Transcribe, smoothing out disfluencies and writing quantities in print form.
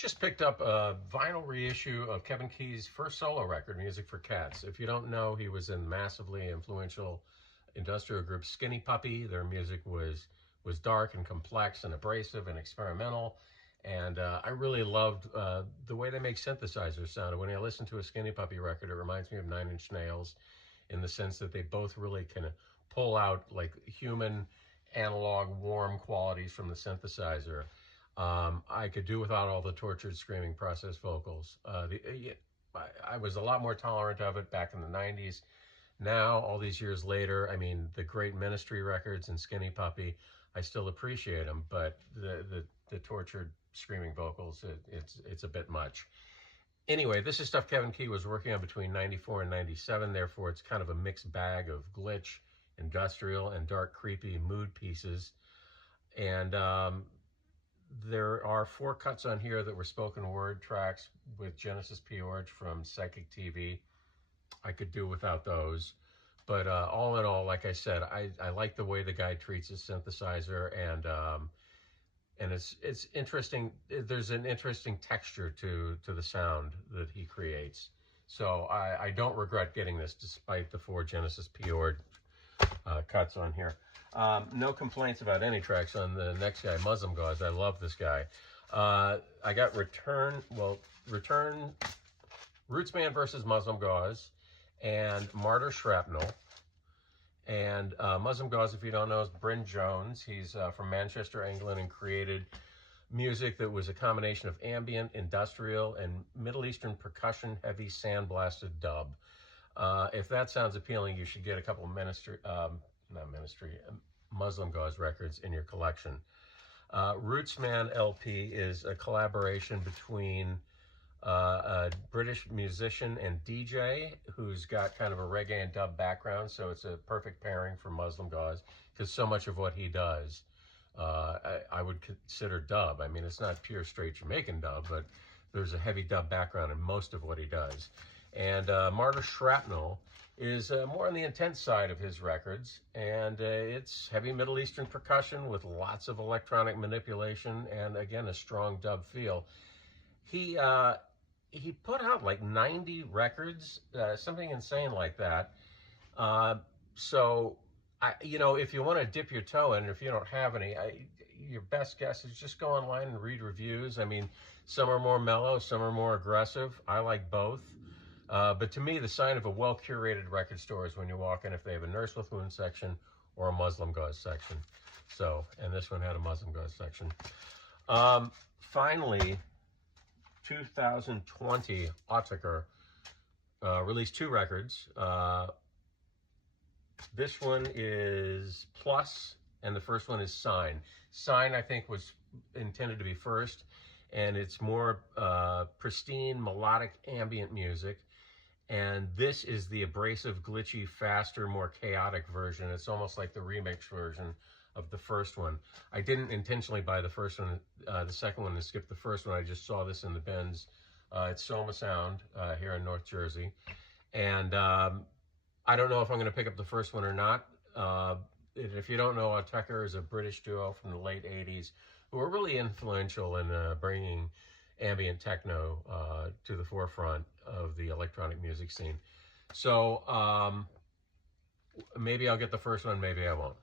Just picked up a vinyl reissue of Kevin Key's first solo record, Music for Cats. If you don't know, he was in massively influential industrial group Skinny Puppy. Their music was dark and complex and abrasive and experimental. And I really loved the way they make synthesizers sound. When I listen to a Skinny Puppy record, it reminds me of Nine Inch Nails in the sense that they both really kind of pull out like human analog warm qualities from the synthesizer. I could do without all the tortured screaming processed vocals. I was a lot more tolerant of it back in the 90s. Now, all these years later, I mean, the great Ministry records and Skinny Puppy, I still appreciate them, but the tortured screaming vocals, it's a bit much. Anyway, this is stuff Kevin Key was working on between 94 and 97, therefore it's kind of a mixed bag of glitch, industrial, and dark, creepy mood pieces. And there are 4 cuts on here that were spoken word tracks with Genesis P-Org from Psychic TV. I could do without those. But all in all, like I said, I like the way the guy treats his synthesizer, and it's interesting. There's an interesting texture to the sound that he creates. So I don't regret getting this, despite the 4 Genesis P-Org cuts on here. No complaints about any tracks on the next guy, muslimgauze. I love this guy. I got Return, Rootsman versus muslimgauze, and Martyr Shrapnel. And muslimgauze, if you don't know, is Bryn Jones. He's from Manchester, England, and created music that was a combination of ambient, industrial, and Middle Eastern percussion heavy sandblasted dub. If that sounds appealing, you should get a couple of muslimgauze records in your collection. Rootsman LP is a collaboration between a British musician and DJ who's got kind of a reggae and dub background, so it's a perfect pairing for muslimgauze because so much of what he does I would consider dub. I mean, it's not pure straight Jamaican dub, but there's a heavy dub background in most of what he does. And Martyr Shrapnel is more on the intense side of his records, and it's heavy Middle Eastern percussion with lots of electronic manipulation and, again, a strong dub feel. He put out like 90 records, something insane like that. So, if you want to dip your toe in, if you don't have any, your best guess is just go online and read reviews. I mean, some are more mellow, some are more aggressive. I like both. But to me, the sign of a well-curated record store is when you walk in if they have a Nurse with Wound section or a muslimgauze section. So, and this one had a muslimgauze section. Finally, 2020, Autechre released 2 records. This one is Plus, and the first one is Sign. Sign, I think, was intended to be first, and it's more pristine, melodic, ambient music. And this is the abrasive, glitchy, faster, more chaotic version. It's almost like the remix version of the first one. I didn't intentionally buy the first one, the second one, and skip the first one. I just saw this in the bins. It's Soma Sound here in North Jersey. And I don't know if I'm going to pick up the first one or not. If you don't know, Autechre is a British duo from the late 80s who were really influential in bringing ambient techno to the forefront of the electronic music scene. So maybe I'll get the first one, maybe I won't.